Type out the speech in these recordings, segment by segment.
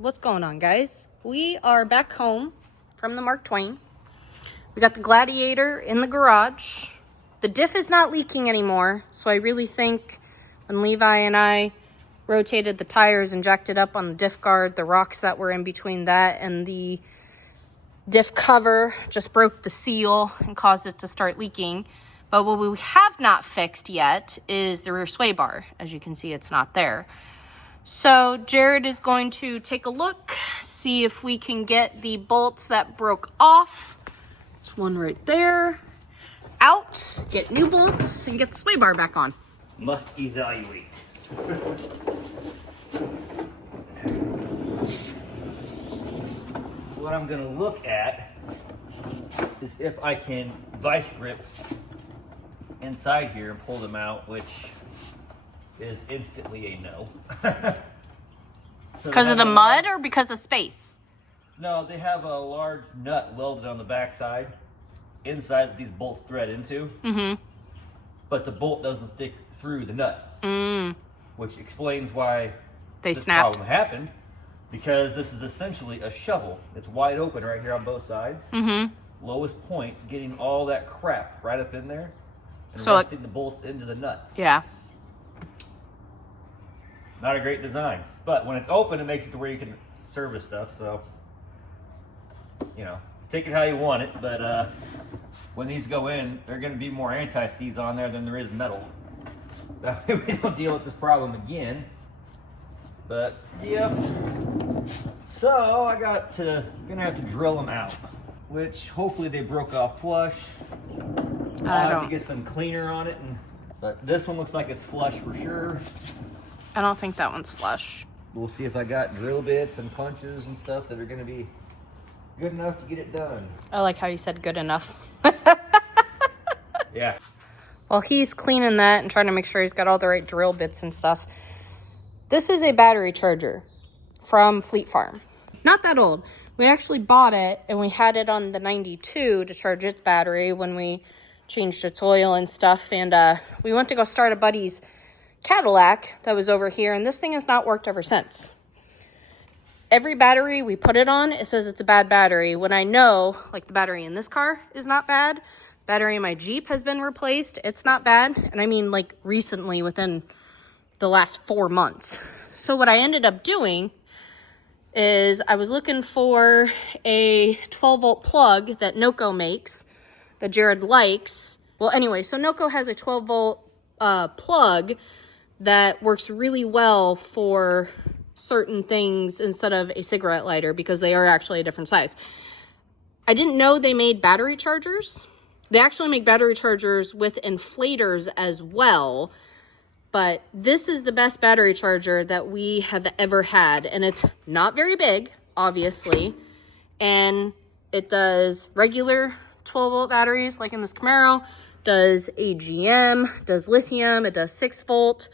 What's going on, guys? We are back home from the Mark Twain. We got the Gladiator in the garage. The diff is not leaking anymore, so I really think when Levi and I rotated the tires and jacked it up on the diff guard, the rocks that were in between that and the diff cover just broke the seal and caused it to start leaking. But what we have not fixed yet is the rear sway bar. As you can see, it's not there. So Jared is going to take a look, see if we can get the bolts that broke off. There's one right there. Out, get new bolts, and get the sway bar back on. Must evaluate. So what I'm going to look at is if I can vice grip inside here and pull them out, which is instantly a no. Because of the mud or because of space? No, they have a large nut welded on the backside inside that these bolts thread into. Mm-hmm. But the bolt doesn't stick through the nut, which explains why this problem happened. Because this is essentially a shovel. It's wide open right here on both sides. Mm-hmm. Lowest point, getting all that crap right up in there and rusting the bolts into the nuts. Yeah. Not a great design, but when it's open, it makes it to where you can service stuff. So, you know, take it how you want it. But when these go in, there are going to be more anti-seize on there than there is metal. That way we don't deal with this problem again. But yep. So I gonna have to drill them out, which hopefully they broke off flush. I'll have to get some cleaner on it, but this one looks like it's flush for sure. I don't think that one's flush. We'll see if I got drill bits and punches and stuff that are going to be good enough to get it done. I like how you said good enough. Yeah. While he's cleaning that and trying to make sure he's got all the right drill bits and stuff, this is a battery charger from Fleet Farm. Not that old. We actually bought it and we had it on the 92 to charge its battery when we changed its oil and stuff. And we went to go start a buddy's Cadillac that was over here, and this thing has not worked ever since. Every battery we put it on, it says it's a bad battery, when I know, like, the battery in this car is not bad. Battery in my Jeep has been replaced. It's not bad. And I mean, like, recently, within the last 4 months. So what I ended up doing is I was looking for a 12-volt plug that Noco makes that Jared likes. Well, anyway, so Noco has a 12-volt plug that works really well for certain things instead of a cigarette lighter because they are actually a different size. I didn't know they made battery chargers. They actually make battery chargers with inflators as well, but this is the best battery charger that we have ever had, and it's not very big, obviously, and it does regular 12-volt batteries like in this Camaro, does AGM, does lithium, it does 6-volt.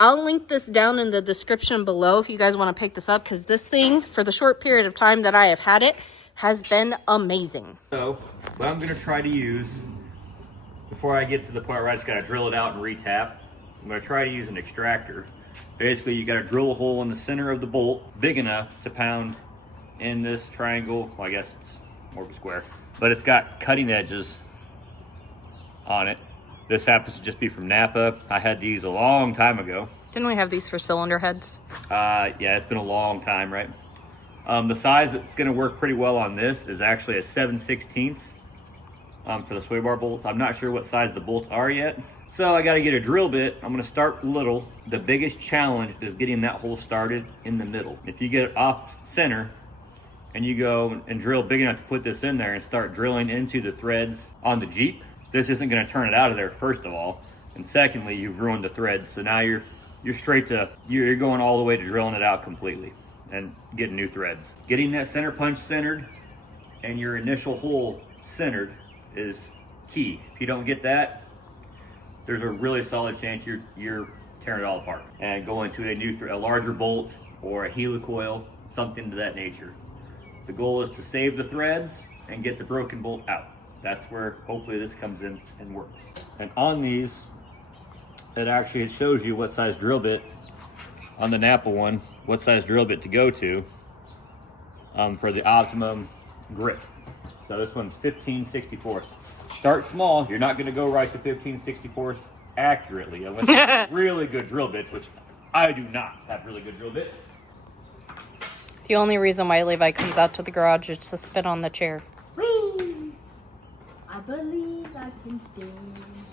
I'll link this down in the description below if you guys want to pick this up, because this thing, for the short period of time that I have had it, has been amazing. So, what I'm going to try to use, before I get to the part where I just got to drill it out and retap, I'm going to try to use an extractor. Basically, you got to drill a hole in the center of the bolt big enough to pound in this triangle. Well, I guess it's more of a square, but it's got cutting edges on it. This happens to just be from Napa. I had these a long time ago. Didn't we have these for cylinder heads? Yeah, it's been a long time, right? The size that's going to work pretty well on this is actually a 7/16 for the sway bar bolts. I'm not sure what size the bolts are yet. So I got to get a drill bit. I'm going to start little. The biggest challenge is getting that hole started in the middle. If you get it off center and you go and drill big enough to put this in there and start drilling into the threads on the Jeep, this isn't going to turn it out of there, first of all. And secondly, you've ruined the threads. So now you're going all the way to drilling it out completely and getting new threads. Getting that center punch centered and your initial hole centered is key. If you don't get that, there's a really solid chance you're tearing it all apart and going to a larger bolt or a helicoil, something to that nature. The goal is to save the threads and get the broken bolt out. That's where hopefully this comes in and works. And on these, it actually shows you what size drill bit on the Napa one, what size drill bit to go to. for the optimum grip. So this one's 15/64. Start small. You're not going to go right to 15/64 accurately unless you have really good drill bits, which I do not have really good drill bits. The only reason why Levi comes out to the garage is to spit on the chair. Whee! I believe I can spin.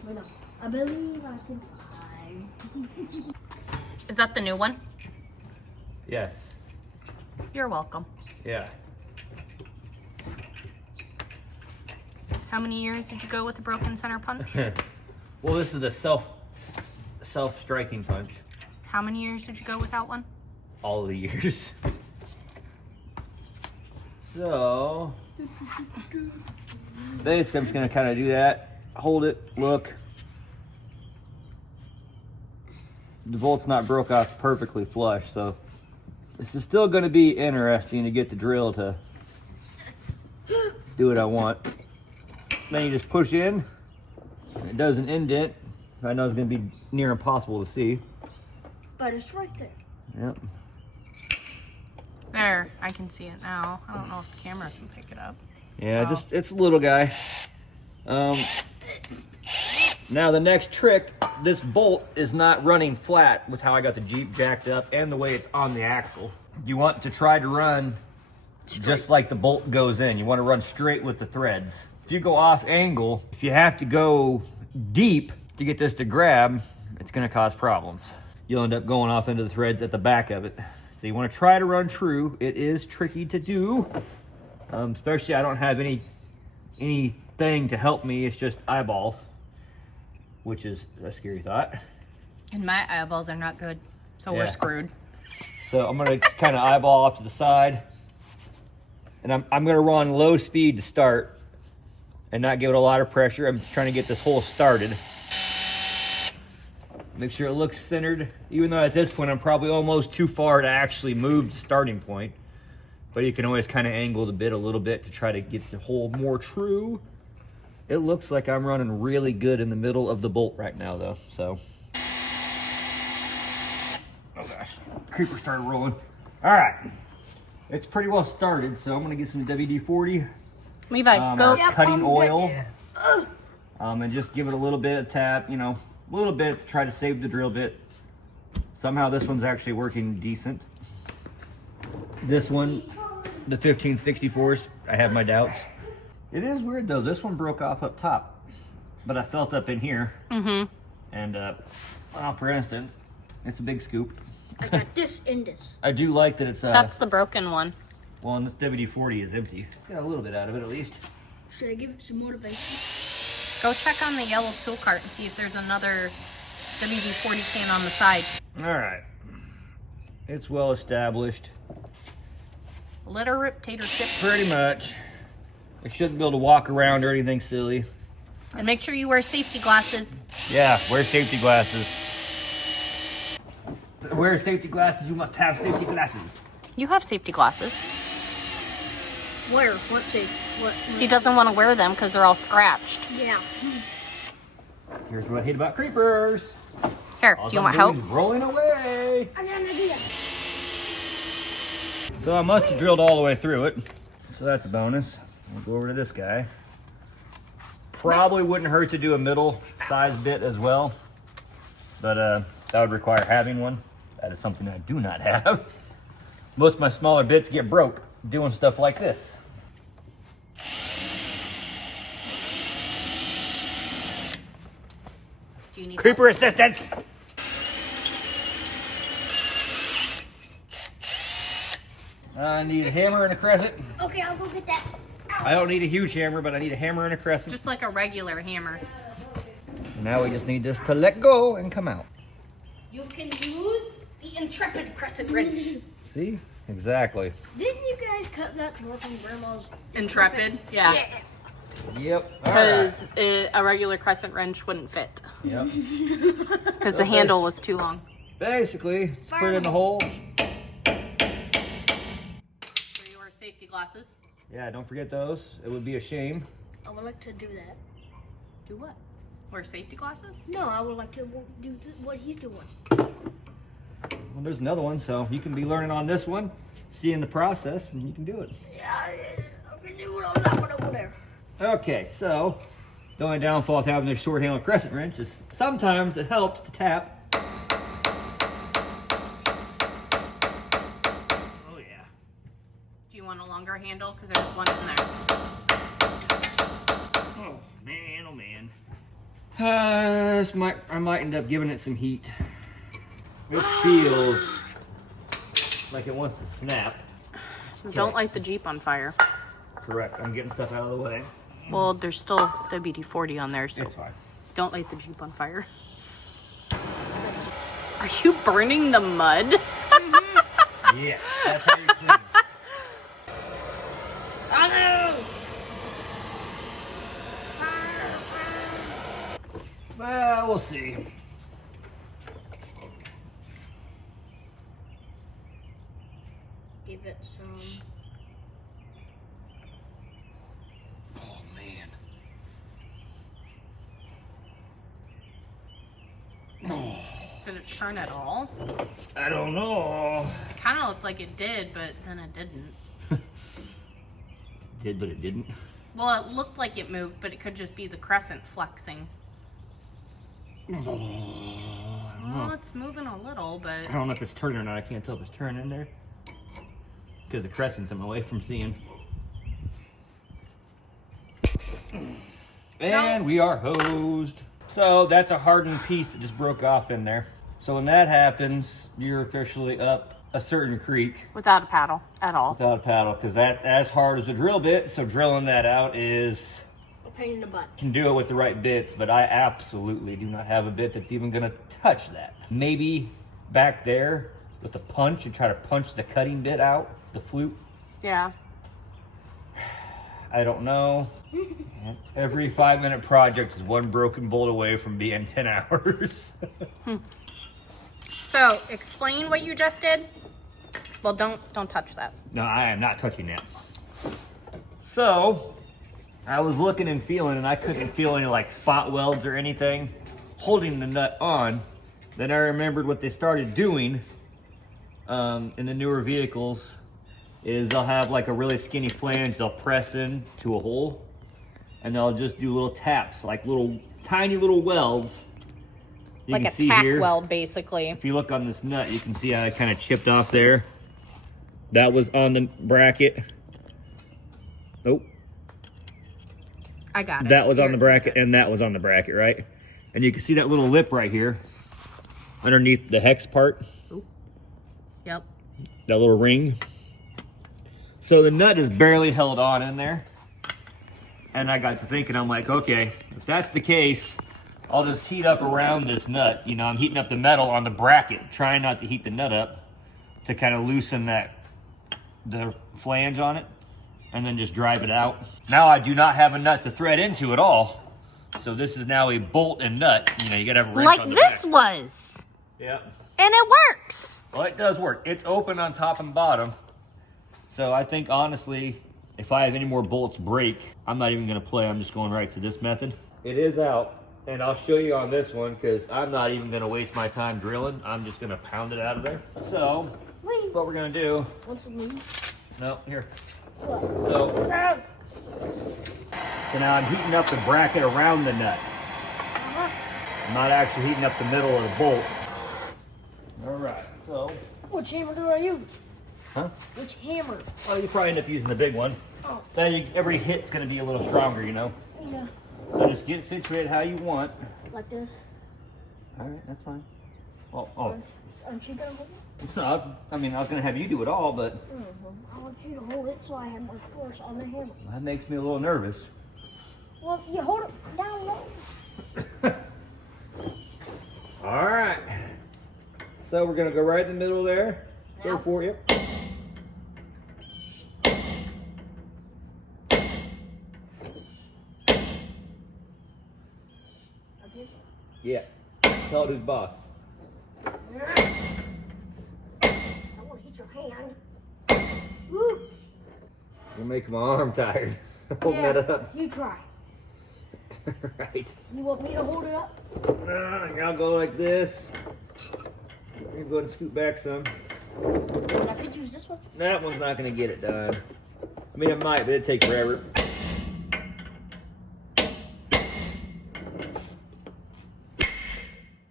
Wait, no. I believe I can fly. Is that the new one? Yes. You're welcome. Yeah. How many years did you go with the broken center punch? Well, this is a self-striking punch. How many years did you go without one? All of the years. So, basically I'm just gonna kind of do that, hold it, look. The bolt's not broke off perfectly flush, so this is still gonna be interesting to get the drill to do what I want. Then you just push in, and it does an indent. I know it's gonna be near impossible to see. But it's right there. Yep. There, I can see it now. I don't know if the camera can pick it up. Yeah, Oh. just it's a little guy. Now the next trick, this bolt is not running flat with how I got the Jeep jacked up and the way it's on the axle. You want to try to run just like the bolt goes in. You want to run straight with the threads. If you go off angle, if you have to go deep to get this to grab, it's going to cause problems. You'll end up going off into the threads at the back of it. So you want to try to run true. It is tricky to do, especially I don't have anything to help me. It's just eyeballs, which is a scary thought. And my eyeballs are not good, so Yeah. we're screwed. So I'm gonna kind of eyeball off to the side, and I'm gonna run low speed to start, and not give it a lot of pressure. I'm trying to get this hole started. Make sure it looks centered, even though at this point I'm probably almost too far to actually move the starting point. But you can always kind of angle the bit a little bit to try to get the hole more true. It looks like I'm running really good in the middle of the bolt right now though, so. Oh gosh, creeper started rolling. All right, it's pretty well started, so I'm gonna get some WD-40. Levi, go. Our cutting oil. And just give it a little bit of tap, you know, a little bit to try to save the drill bit. Somehow this one's actually working decent. This one, the 15/64, I have my doubts. It is weird though, this one broke off up top, but I felt up in here. Mm-hmm. And, well, for instance, it's a big scoop. I got this and this. I do like that it's, That's the broken one. well, and this WD-40 is empty. Got a little bit out of it at least. Should I give it some motivation? Go check on the yellow tool cart and see if there's another WD-40 can on the side. All right, it's well established. Let her rip, tater chip. Pretty much. I shouldn't be able to walk around or anything silly. And make sure you wear safety glasses. Yeah, wear safety glasses. Wear safety glasses, you must have safety glasses. You have safety glasses. Where? What shape? What? He doesn't want to wear them because they're all scratched. Yeah. Here's what I hate about creepers. Here, All do you I'm want doing help? is rolling away. I got an idea. So I must have drilled all the way through it. So that's a bonus. We'll go over to this guy. Probably wouldn't hurt to do a middle size bit as well. But that would require having one. That is something I do not have. Most of my smaller bits get broke doing stuff like this. Do you need Creeper assistance! I need a hammer and a crescent. Okay, I'll go get that. I don't need a huge hammer, but I need a hammer and a crescent. just like a regular hammer? Now we just need this to let go and come out. You can use the Intrepid crescent wrench. See? Exactly. Didn't you guys cut that to work on Grandma's? Intrepid? Yeah. Yep. Because a regular crescent wrench wouldn't fit. Yep. Because the handle was too long. Basically, just put it in the hole. For your safety glasses. Yeah, don't forget those. It would be a shame. I would like to do that. Do what? Wear safety glasses? No, I would like to do what he's doing. Well, there's another one, so you can be learning on this one. seeing the process, and you can do it. Yeah, I can do it on that one over there. Okay, so the only downfall of having this short handle crescent wrench is sometimes it helps to tap. Oh yeah. Do you want a longer handle? Because there's one in there. Oh man, oh man. I might end up giving it some heat. It feels like it wants to snap. Don't light the Jeep on fire. Correct. I'm getting stuff out of the way. Well, there's still WD-40 on there, so It's fine. don't light the Jeep on fire. Are you burning the mud? Yeah, that's how you clean. Well, we'll see. Give it some. Oh man. Oh. Did it turn at all? I don't know. Kind of looked like it did, but then it didn't. Did, but it didn't. Well, it looked like it moved, but it could just be the crescent flexing. Well, it's moving a little, but... I don't know if it's turning or not. I can't tell if it's turning in there. Because the crescents I'm away from seeing. And we are hosed. So that's a hardened piece that just broke off in there. So when that happens, you're officially up a certain creek. Without a paddle at all. Without a paddle, because that's as hard as a drill bit. So drilling that out is... a pain in the butt. Can do it with the right bits, but I absolutely do not have a bit that's even gonna touch that. Maybe back there with a punch and try to punch the cutting bit out, the flute. Yeah. I don't know. Every 5-minute project is one broken bolt away from being 10 hours. So, explain what you just did. Well, don't touch that. No, I am not touching that. So, I was looking and feeling, and I couldn't feel any like spot welds or anything holding the nut on. Then I remembered what they started doing in the newer vehicles is they'll have like a really skinny flange they'll press in to a hole, and they'll just do little taps, like little tiny little welds. You Like can a see tack here, weld, basically. if you look on this nut, you can see how it kind of chipped off there. That was on the bracket. Nope. I got it. That was on Here. the bracket, and that was on the bracket, right? And you can see that little lip right here underneath the hex part. Ooh. Yep. That little ring. So the nut is barely held on in there. And I got to thinking, I'm like, okay, if that's the case, I'll just heat up around this nut. You know, I'm heating up the metal on the bracket, trying not to heat the nut up to kind of loosen the flange on it, and then just drive it out. Now I do not have a nut to thread into at all. So this is now a bolt and nut. You know, you gotta have a wrench Like on the this back. was. Yep. And it works. Well, it does work. It's open on top and bottom. So I think, honestly, if I have any more bolts break, I'm not even going to play. I'm just going right to this method. It is out, and I'll show you on this one because I'm not even going to waste my time drilling. I'm just going to pound it out of there. So what we're going to do... Want some leaves? No, here. So now I'm heating up the bracket around the nut. I'm not actually heating up the middle of the bolt. All right, so... Which hammer do I use? Huh? Which hammer? Well, you probably end up using the big one. Oh. Then every hit's going to be a little stronger, you know? Yeah. So just get situated how you want. Like this? All right, that's fine. Well, oh, Aren't you gonna hold it? I mean, I was going to have you do it all, but I want you to hold it so I have more force on the hammer. that makes me a little nervous. Well, you hold it down low. All right. So we're going to go right in the middle there. Go Now? for it. Okay. Yeah. Tell it who's boss. I want to hit your hand. Woo! You're making my arm tired. Holding that up. You try. Right. You want me to hold it up? I'll go like this. You can go ahead and scoot back some. And I could use this one. That one's not gonna get it done. I mean, it might, but it'd take forever.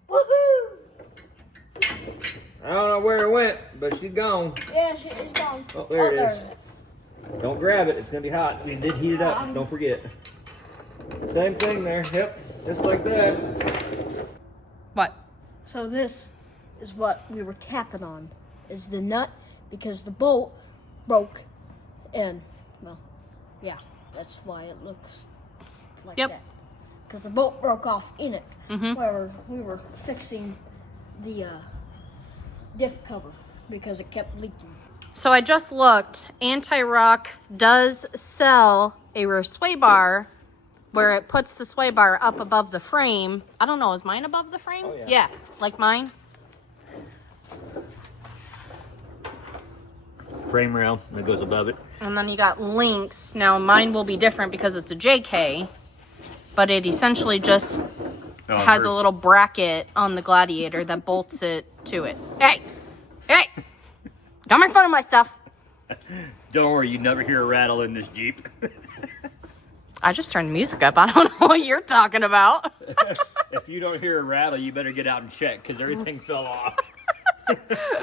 Woohoo! I don't know where it went, but she's gone. Yeah, it's gone. Oh, there it is. Don't grab it, it's gonna be hot. We did heat it up, don't forget. Same thing there, yep, just like that. What? So this is what we were tapping on, is the nut, because the bolt broke, and, well, yeah, that's why it looks like that. Because the bolt broke off in it, where we were fixing the diff cover, because it kept leaking. So I just looked. Anti-Rock does sell a sway bar where it puts the sway bar up above the frame. I don't know, is mine above the frame? Oh, yeah. Yeah, like mine. Frame rail, and it goes above it. And then you got links. Now mine will be different because it's a JK, but it essentially just has a little bracket on the Gladiator that bolts it to it. Hey! Hey! Don't make fun of my stuff. Don't worry, you never hear a rattle in this Jeep. I just turned the music up. I don't know what you're talking about. If you don't hear a rattle, you better get out and check, because everything fell off.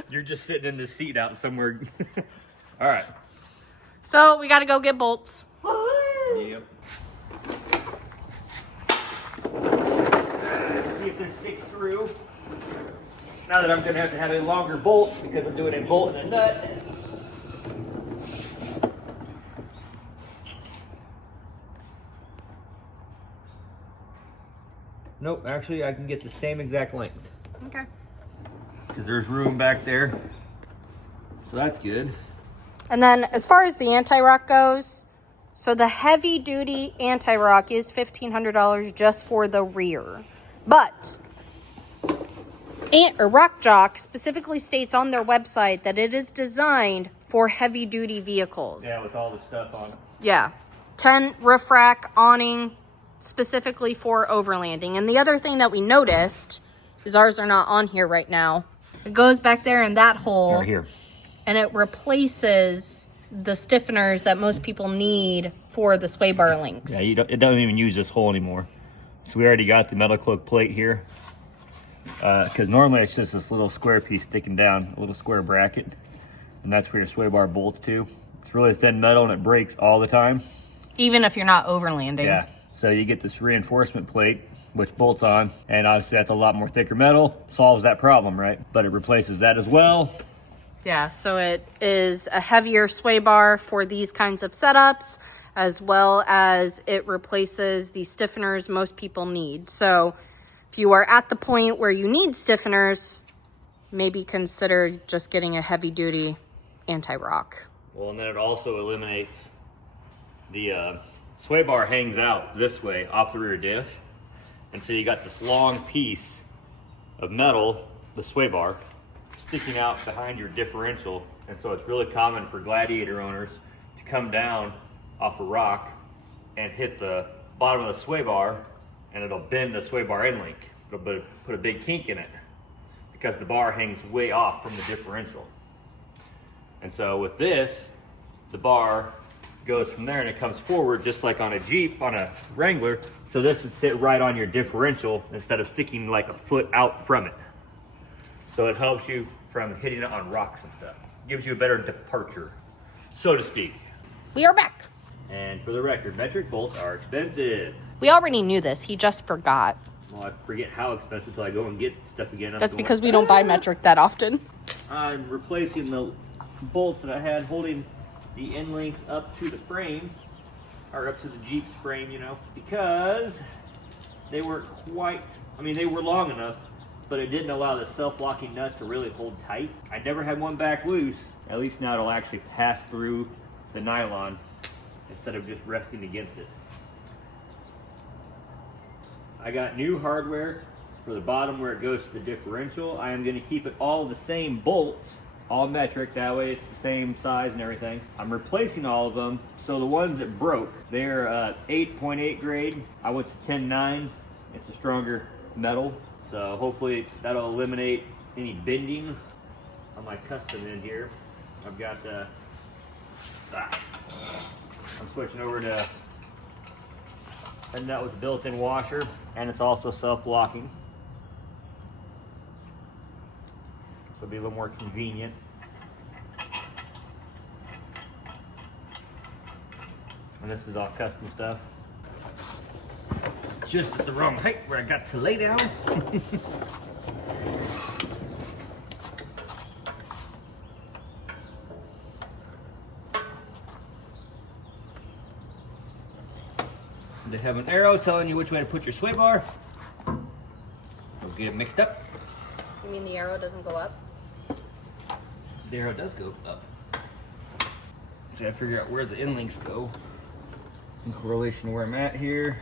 You're just sitting in the seat out somewhere. All right. So we got to go get bolts. Yep. Let's see if this sticks through. Now that I'm going to have a longer bolt because I'm doing a bolt and a nut. Nope, actually I can get the same exact length. Okay. Because there's room back there. So that's good. And then as far as the anti-rock goes, so the heavy duty anti-rock is $1,500 just for the rear. But Rock Jock specifically states on their website that it is designed for heavy duty vehicles. Yeah, with all the stuff on it. Yeah. Tent, roof rack, awning, specifically for overlanding. And the other thing that we noticed is ours are not on here right now. It goes back there in that hole. Right here. And it replaces the stiffeners that most people need for the sway bar links. Yeah, it doesn't even use this hole anymore. So we already got the metal cloak plate here. Because normally it's just this little square piece sticking down, a little square bracket. And that's where your sway bar bolts to. It's really thin metal and it breaks all the time. Even if you're not overlanding. Yeah, so you get this reinforcement plate, which bolts on. And obviously that's a lot more thicker metal. Solves that problem, right? But it replaces that as well. Yeah, so it is a heavier sway bar for these kinds of setups, as well as it replaces the stiffeners most people need. So if you are at the point where you need stiffeners, maybe consider just getting a heavy duty anti-rock. Well, and then it also eliminates the sway bar hangs out this way off the rear diff. And so you got this long piece of metal, the sway bar, sticking out behind your differential. And so it's really common for Gladiator owners to come down off a rock and hit the bottom of the sway bar, and it'll bend the sway bar end link. It'll put a big kink in it because the bar hangs way off from the differential. And so with this, the bar goes from there and it comes forward just like on a Jeep, on a Wrangler. So this would sit right on your differential instead of sticking like a foot out from it. So it helps you from hitting it on rocks and stuff. Gives you a better departure, so to speak. We are back. And for the record, metric bolts are expensive. We already knew this. He just forgot. Well, I forget how expensive until I go and get stuff again. That's because we don't buy metric that often. I'm replacing the bolts that I had holding the end links up to the frame, or up to the Jeep's frame, you know, because they weren't quite, I mean, they were long enough, but it didn't allow the self-locking nut to really hold tight. I never had one back loose. At least now it'll actually pass through the nylon instead of just resting against it. I got new hardware for the bottom where it goes to the differential. I am going to keep it all the same bolts, all metric, that way it's the same size and everything. I'm replacing all of them, so the ones that broke, they're 8.8 grade. I went to 10.9. It's a stronger metal, so hopefully that'll eliminate any bending on my custom end here. I've got I'm switching over to a nut with a built-in washer, and it's also self-locking, so it'll be a little more convenient. And this is all custom stuff. Just at the wrong height where I got to lay down. They have an arrow telling you which way to put your sway bar. Don't get it mixed up. You mean the arrow doesn't go up? The arrow does go up. So I figure out where the end links go in correlation to where I'm at here.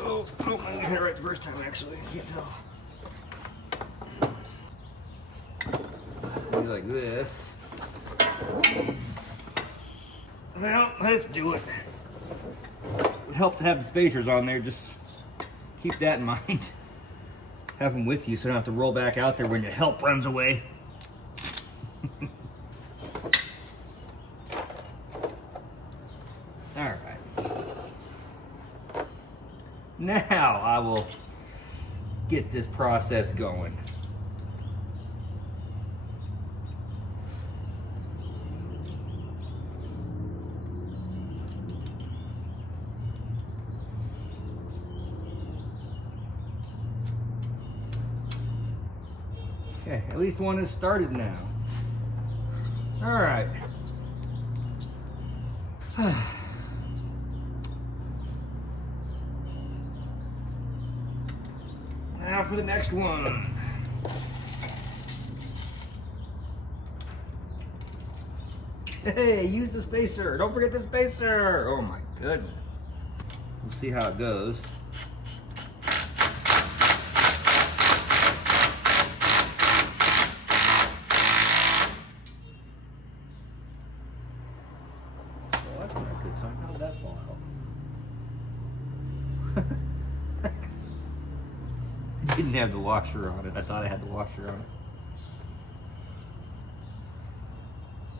Oh, I didn't hit it right the first time actually. I can't tell. Be like this. Well, let's do it. It would help to have the spacers on there. Just keep that in mind. Have them with you so you don't have to roll back out there when your help runs away. All right. Now I will get this process going. Okay, at least one is started now. All right. Now for the next one. Hey, use the spacer. Don't forget the spacer. Oh my goodness. We'll see how it goes. How'd that fall out? I didn't have the washer on it. I thought I had the washer on it.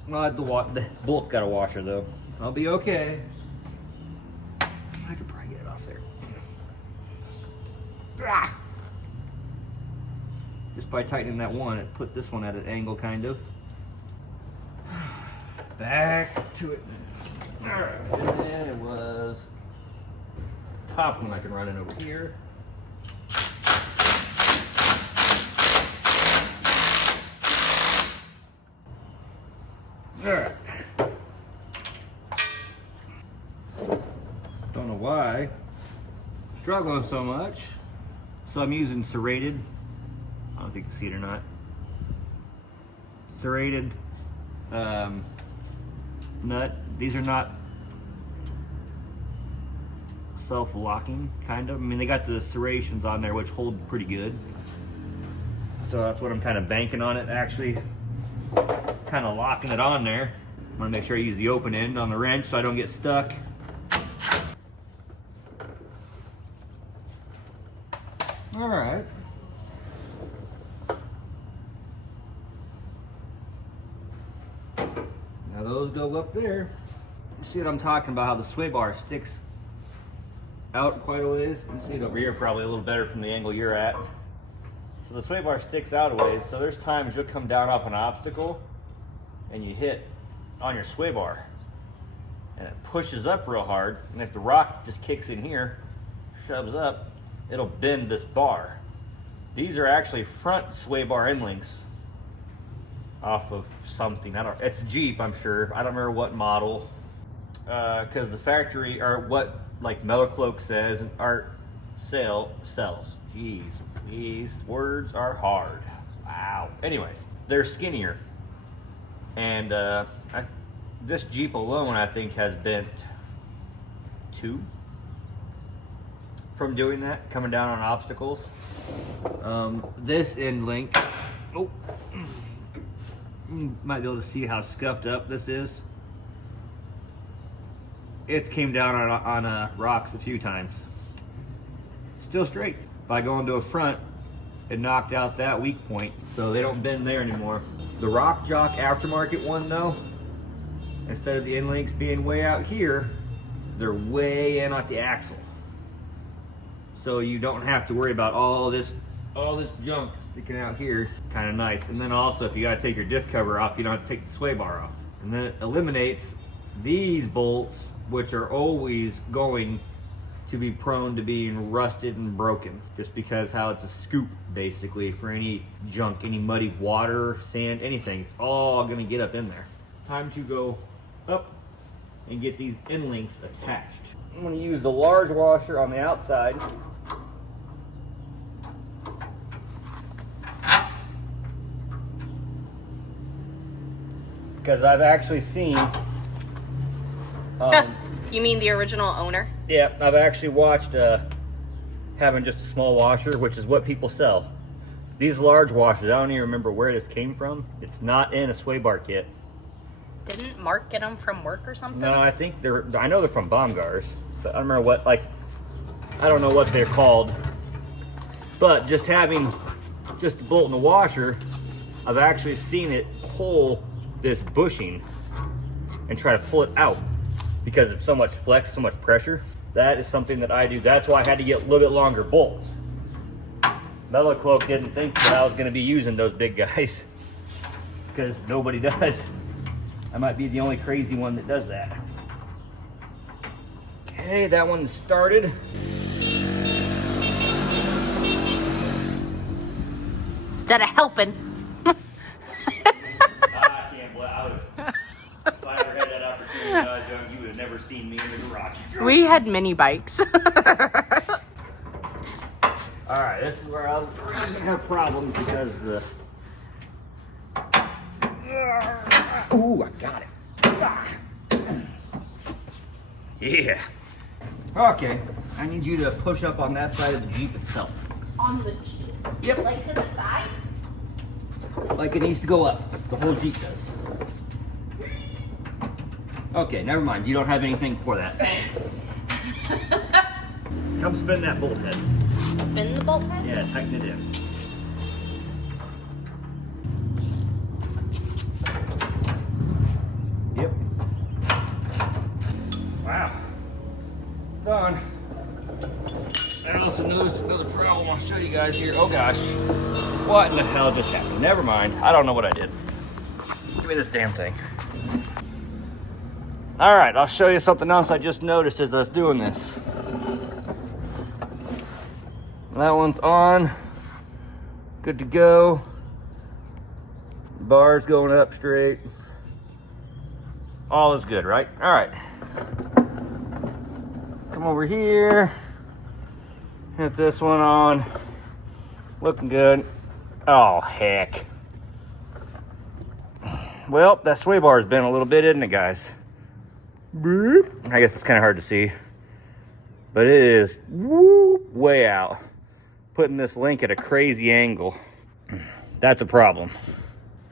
Well, the bolt's got a washer though. I'll be okay. I could probably get it off there. Ah! Just by tightening that one, it put this one at an angle kind of. Back to it. Alright, and then it was top one I can run in over here. Alright. Don't know why I'm struggling so much. So I'm using serrated. I don't know if you can see it or not. Serrated nut. These are not self-locking, kind of. I mean, they got the serrations on there, which hold pretty good. So that's what I'm kind of banking on it, actually kind of locking it on there. I'm gonna make sure I use the open end on the wrench so I don't get stuck. All right. Now those go up there. You see what I'm talking about, how the sway bar sticks out quite a ways. You can see it over here probably a little better from the angle you're at. So the sway bar sticks out a ways, so there's times you'll come down off an obstacle and you hit on your sway bar and it pushes up real hard, and if the rock just kicks in here, shoves up, it'll bend this bar. These are actually front sway bar end links off of something. It's a Jeep, I'm sure. I don't remember what model. Because the factory, or what like Metal Cloak says, our sells. Jeez, these words are hard. Wow. Anyways, they're skinnier. And this Jeep alone, I think, has bent 2 from doing that, coming down on obstacles. This end link, oh, you might be able to see how scuffed up this is. It's came down on rocks a few times. still straight. By going to a front, it knocked out that weak point, so they don't bend there anymore. The Rock Jock aftermarket one though, instead of the end links being way out here, they're way in at the axle. So you don't have to worry about all this junk sticking out here. Kind of nice. And then also, if you gotta take your diff cover off, you don't have to take the sway bar off. And then it eliminates these bolts, which are always going to be prone to being rusted and broken, just because how it's a scoop basically for any junk, any muddy water, sand, anything. It's all gonna get up in there. Time to go up and get these end links attached. I'm gonna use the large washer on the outside. Because I've actually seen You mean the original owner? yeah, I've actually watched having just a small washer, which is what people sell. These large washers, I don't even remember where this came from. It's not in a sway bar kit. Didn't Mark get them from work or something? No, I think I know they're from Baumgars. So I don't remember what, like, I don't know what they're called. But just having just a bolt in the washer, I've actually seen it pull this bushing and try to pull it out because of so much flex, so much pressure. That is something that I do. That's why I had to get a little bit longer bolts. Mellow Cloak didn't think that I was going to be using those big guys because nobody does. I might be the only crazy one that does that. Okay, that one started. Instead of helping. I can't believe if I ever had that opportunity when I was young, you would have never seen me in the garage. We had mini bikes. Alright, this is where I was going to have problems because the... Ooh, I got it. Yeah. Okay, I need you to push up on that side of the Jeep itself. On the Jeep? Yep. Like to the side? Like it needs to go up. The whole Jeep does. Okay, never mind. You don't have anything for that. Come spin that bolt head. Spin the bolt head? Yeah, tighten it in. Yep. Wow. It's on. I also noticed another problem I'll show you guys here. Oh gosh. What in the hell just happened? Never mind. I don't know what I did. Give me this damn thing. Alright, I'll show you something else I just noticed as I was doing this. That one's on. Good to go. Bar's going up straight. All is good, right? Alright. Come over here. Hit this one on. Looking good. Oh, heck. Well, that sway bar's been a little bit, isn't it, guys? Boop. I guess it's kind of hard to see. But it is whoop, way out. Putting this link at a crazy angle. That's a problem.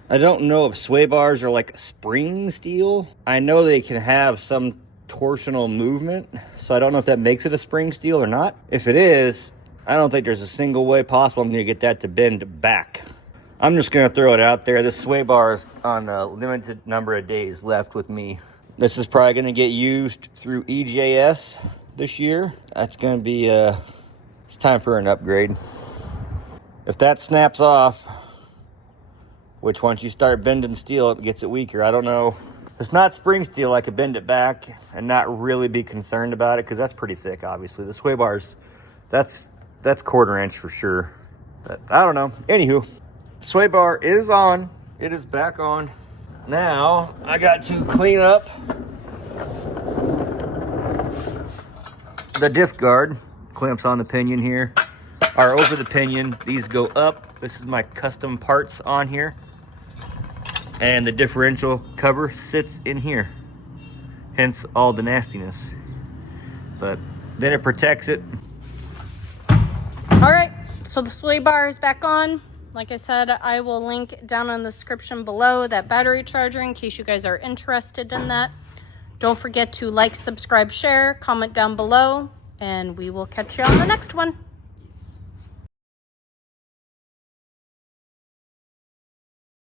I don't know if sway bars are like spring steel. I know they can have some torsional movement, so I don't know if that makes it a spring steel or not. If it is, I don't think there's a single way possible I'm gonna get that to bend back. I'm just gonna throw it out there. This sway bar is on a limited number of days left with me. This is probably gonna get used through EJS this year. That's gonna be, it's time for an upgrade. If that snaps off, which once you start bending steel, it gets it weaker. I don't know. If it's not spring steel, I could bend it back and not really be concerned about it because that's pretty thick, obviously. The sway bars, that's 1/4 inch for sure. But I don't know. Anywho, sway bar is on. It is back on. Now, I got to clean up the diff guard. Clamps on the pinion here, are over the pinion. These go up. This is my custom parts on here. And the differential cover sits in here. Hence all the nastiness. But then it protects it. All right, so the sway bar is back on. Like I said, I will link down in the description below that battery charger in case you guys are interested in that. Don't forget to like, subscribe, share, comment down below, and we will catch you on the next one.